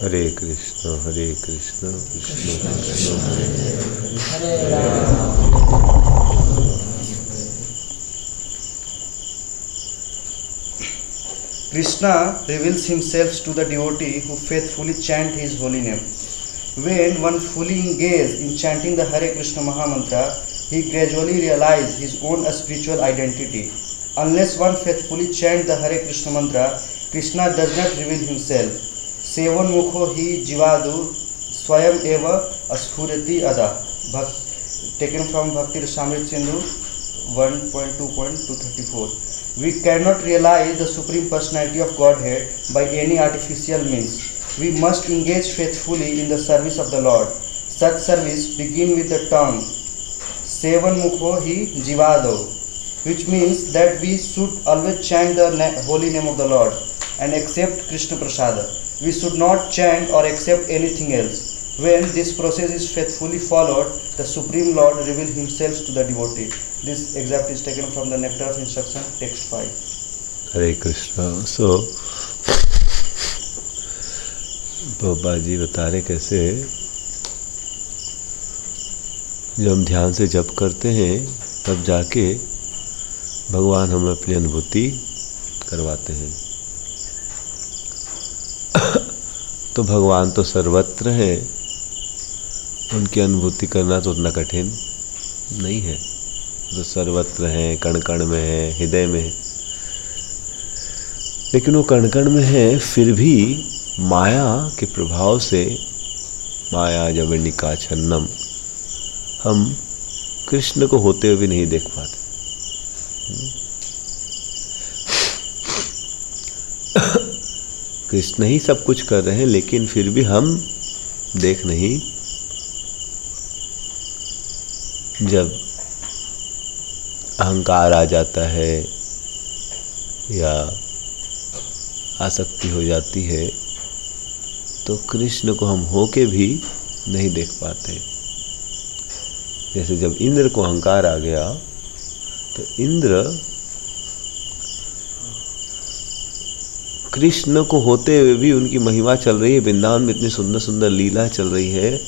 Hare Krishna Krishna Krishna Hare Ram. Krishna reveals himself to the devotee who faithfully chant his holy name. When one fully engaged in chanting the Hare Krishna Mahamantra, he gradually realizes his own spiritual identity. Unless one faithfully chants the Hare Krishna mantra, Krishna does not reveal himself. Sevan mukho hi jivadu swayam eva asphurati ada. Taken from Bhakti Rasamrita Sindhu 1.2.234. We cannot realize the Supreme Personality of Godhead by any artificial means. We must engage faithfully in the service of the Lord. Such service begins with the tongue, Sevan mukho hi jivado, which means that we should always chant the holy name of the Lord and accept Krishna Prasada. We should not chant or accept anything else. When this process is faithfully followed, the Supreme Lord reveals himself to the devotee. This excerpt is taken from the Nectar of Instruction, text 5. हरे कृष्ण। सो बाबा जी बता रहे कैसे जब हम ध्यान से जप करते हैं तब जाके भगवान हमें अपनी अनुभूति करवाते हैं। तो भगवान तो सर्वत्र है, उनकी अनुभूति करना तो उतना कठिन नहीं है। जो सर्वत्र हैं, कण कण में है, हृदय में है, लेकिन वो कण कण में है फिर भी माया के प्रभाव से, माया जवनिका छन्नम, हम कृष्ण को होते हुए भी नहीं देख पाते। कृष्ण ही सब कुछ कर रहे हैं लेकिन फिर भी हम देख नहीं। जब अहंकार आ जाता है या आसक्ति हो जाती है तो कृष्ण को हम होके भी नहीं देख पाते। जैसे जब इंद्र को अहंकार आ गया तो इंद्र कृष्ण को होते हुए भी, उनकी महिमा चल रही है, वृंदावन में इतनी सुंदर सुंदर लीला चल रही है,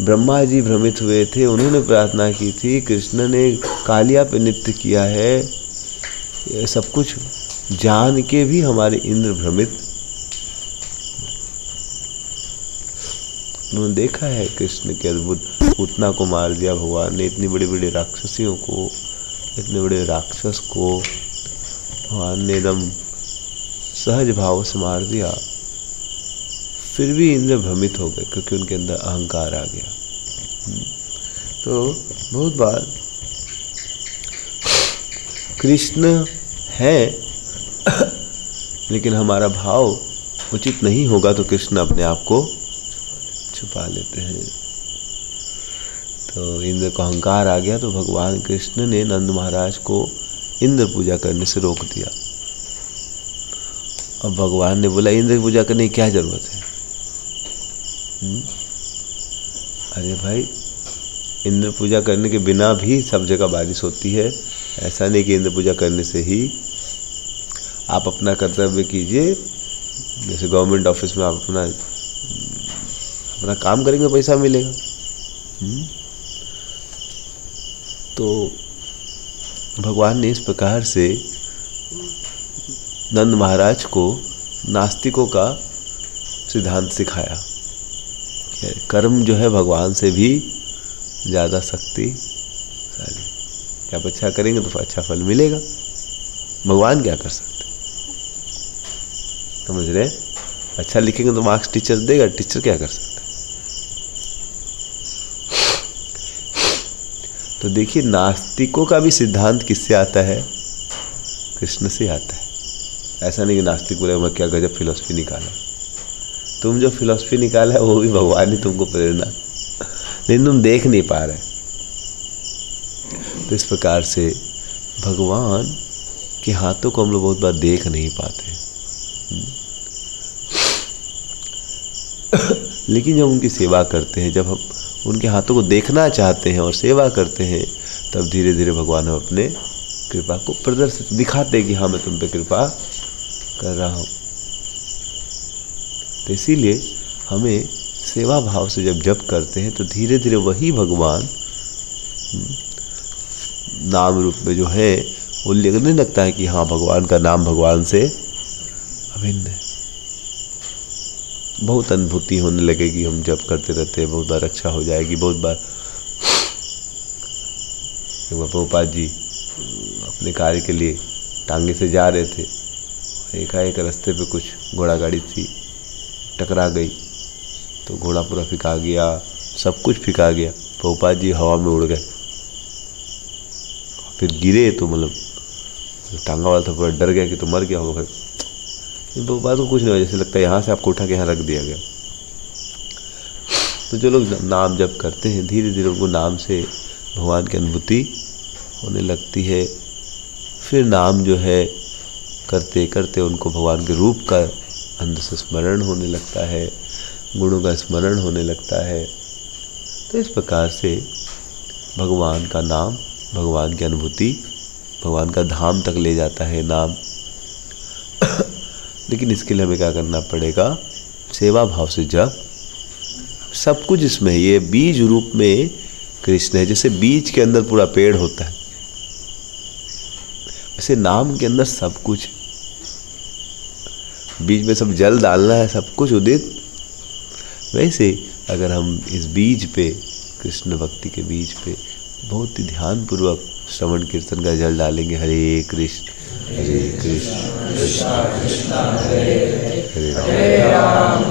ब्रह्मा जी भ्रमित हुए थे, उन्होंने प्रार्थना की थी, कृष्ण ने कालिया पे नृत्य किया है, ये सब कुछ जान के भी हमारे इंद्र भ्रमित। उन्होंने देखा है कृष्ण के अद्भुत, पूतना को मार दिया भगवान ने, इतनी बड़ी बड़ी राक्षसियों को, इतने बड़े राक्षस को भगवान ने एकदम सहज भाव से मार दिया। फिर भी इंद्र भ्रमित हो गए क्योंकि उनके अंदर अहंकार आ गया। तो बहुत बार कृष्ण है लेकिन हमारा भाव उचित नहीं होगा तो कृष्ण अपने आप को छुपा लेते हैं। तो इंद्र को अहंकार आ गया तो भगवान कृष्ण ने नंद महाराज को इंद्र पूजा करने से रोक दिया। अब भगवान ने बोला इंद्र की पूजा करने की क्या जरूरत है? अरे भाई, इंद्र पूजा करने के बिना भी सब जगह बारिश होती है। ऐसा नहीं कि इंद्र पूजा करने से ही आप अपना कर्तव्य कीजिए। जैसे गवर्नमेंट ऑफिस में आप अपना काम करेंगे पैसा मिलेगा। तो भगवान ने इस प्रकार से नंद महाराज को नास्तिकों का सिद्धांत सिखाया। कर्म जो है भगवान से भी ज़्यादा शक्तिशाली। आप अच्छा करेंगे तो अच्छा फल मिलेगा। भगवान क्या कर सकते, समझ रहे? अच्छा लिखेंगे तो मार्क्स टीचर देगा, टीचर क्या कर सकते? तो देखिए, नास्तिकों का भी सिद्धांत किससे आता है? कृष्ण से आता है। ऐसा नहीं कि नास्तिक बोले मैं क्या गजब फिलॉसफी निकाला। तुम जो फिलॉसफी निकाला है वो भी भगवान ही तुमको प्रेरणा, लेकिन तुम देख नहीं पा रहे। तो इस प्रकार से भगवान के हाथों को हम लोग बहुत बार देख नहीं पाते। लेकिन जब उनकी सेवा करते हैं, जब हम उनके हाथों को देखना चाहते हैं और सेवा करते हैं, तब धीरे धीरे भगवान हम अपने कृपा को प्रदर्शित दिखाते हैं कि हाँ मैं तुम पे कृपा कर रहा हूँ। तो इसीलिए हमें सेवा भाव से जब जप करते हैं तो धीरे धीरे वही भगवान नाम रूप में जो है वो लगने लगता है कि हाँ भगवान का नाम भगवान से अभिन्न है। बहुत अनुभूति होने लगेगी, हम जप करते रहते हैं, बहुत बार अच्छा हो जाएगी। बहुत बार प्रभुपाद जी अपने कार्य के लिए टांगे से जा रहे थे, एकाएक रास्ते पे कुछ घोड़ा गाड़ी थी टकरा गई तो घोड़ा पूरा फिका गया, सब कुछ फिका गया। प्रभुपाद जी हवा में उड़ गए, फिर गिरे तो मतलब टांगा वाला था पूरा डर गया कि तो मर गया होगा। प्रभुपाद को कुछ नहीं हुआ, जैसे लगता है यहाँ से आपको उठा के यहाँ रख दिया गया। तो जो लोग नाम जप करते हैं धीरे धीरे उनको नाम से भगवान की अनुभूति होने लगती है। फिर नाम जो है करते करते उनको भगवान के रूप का अंदर से स्मरण होने लगता है, गुणों का स्मरण होने लगता है। तो इस प्रकार से भगवान का नाम भगवान की अनुभूति, भगवान का धाम तक ले जाता है नाम। लेकिन इसके लिए हमें क्या करना पड़ेगा? सेवा भाव से जप। सब कुछ इसमें है, ये बीज रूप में कृष्ण है। जैसे बीज के अंदर पूरा पेड़ होता है, वैसे नाम के अंदर सब कुछ। बीज में सब जल डालना है, सब कुछ उदित। वैसे अगर हम इस बीज पे, कृष्ण भक्ति के बीज पे बहुत ही ध्यान पूर्वक श्रवण कीर्तन का जल डालेंगे, हरे कृष्ण कृष्ण कृष्ण हरे राम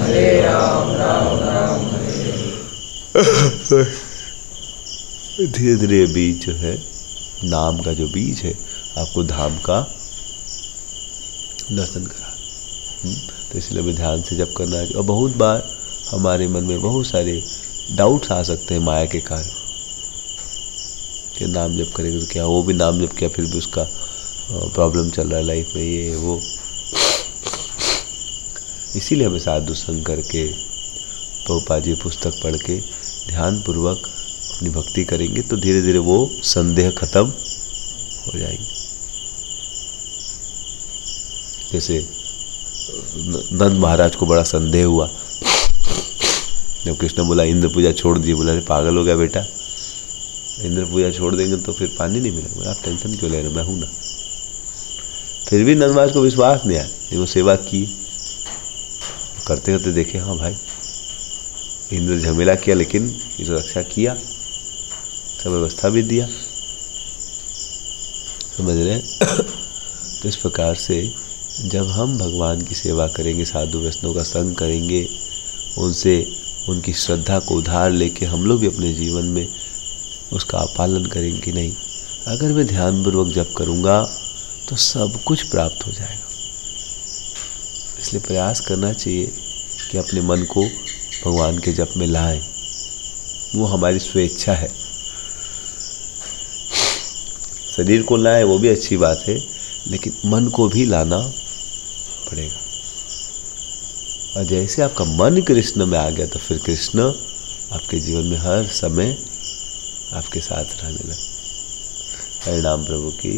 राम राम धीरे धीरे बीज जो है, नाम का जो बीज है, आपको धाम का दर्शन करा। तो इसलिए हमें ध्यान से जप करना है। और बहुत बार हमारे मन में बहुत सारे डाउट्स आ सकते हैं माया के कारण कि नाम जप करेंगे तो क्या, वो भी नाम जप किया फिर भी उसका प्रॉब्लम चल रहा है लाइफ में, ये वो। इसीलिए हमें साधु संग करके प्रभुपाद जी पुस्तक पढ़ के ध्यानपूर्वक अपनी भक्ति करेंगे तो धीरे धीरे वो संदेह खत्म हो जाएंगे। जैसे नंद महाराज को बड़ा संदेह हुआ जब कृष्ण बोला इंद्र पूजा छोड़ दिए। बोला अरे पागल हो गया बेटा, इंद्र पूजा छोड़ देंगे तो फिर पानी नहीं मिलेगा। बोला आप टेंशन क्यों ले रहे, मैं हूं ना। फिर भी नंद महाराज को विश्वास नहीं आया, वो सेवा की, करते करते देखे हाँ भाई इंद्र झमेला किया लेकिन ये तो रक्षा किया, सब व्यवस्था भी दिया। समझ रहे हैं? तो इस प्रकार से जब हम भगवान की सेवा करेंगे, साधु वैष्णव का संग करेंगे, उनसे उनकी श्रद्धा को उधार लेके हम लोग भी अपने जीवन में उसका पालन करेंगे कि नहीं। अगर मैं ध्यानपूर्वक जप करूँगा तो सब कुछ प्राप्त हो जाएगा। इसलिए प्रयास करना चाहिए कि अपने मन को भगवान के जप में लाएं। वो हमारी स्वेच्छा है। शरीर को लाए वो भी अच्छी बात है, लेकिन मन को भी लाना पड़ेगा। और जैसे आपका मन कृष्ण में आ गया तो फिर कृष्ण आपके जीवन में हर समय आपके साथ रहने लगे। हरे नाम प्रभु की।